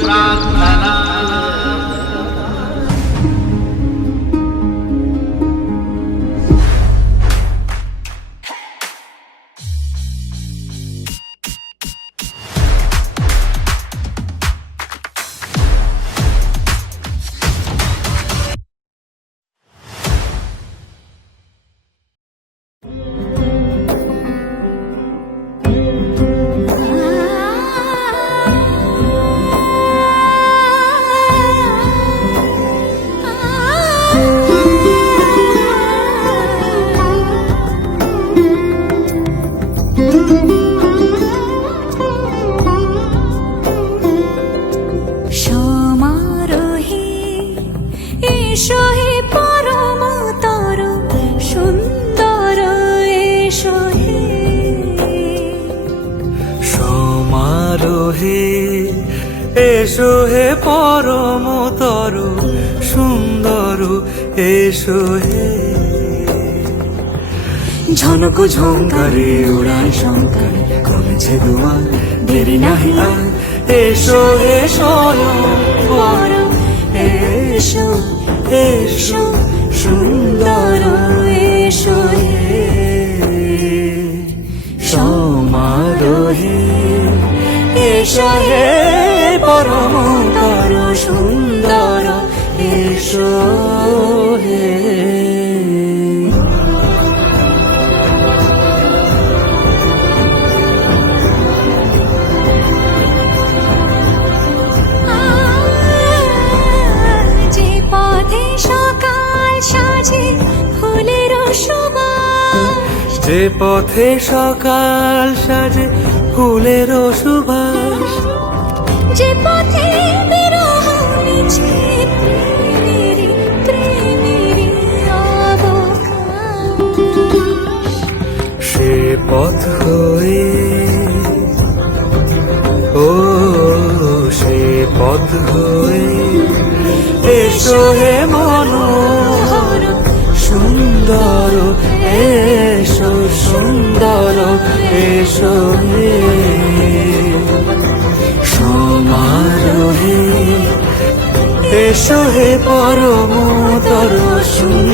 ప్రార్థనా এসো হে পরম তর সুন্দর এসো হে সমারোহে এসো হে পরমতর সুন্দর এসো হে ঝনক ঝঙ্কারে উড়ায় শঙ্কারে কমেছে দুয়ার দেরি নাহি আর এসো এসো এসো হে পরম তর সুন্দর এসো হে। যে পথে সকাল সাজে ফুলের সুবাস। যে পথে বিরহ মিছে প্রেমেরই প্রেমেরই সে পথ হয়ে, ও সে পথ হয়ে এসো হে মনোহর, সুন্দর, এসো সুন্দর, এসো হে এসো হে পরমতর সুন্দর এসো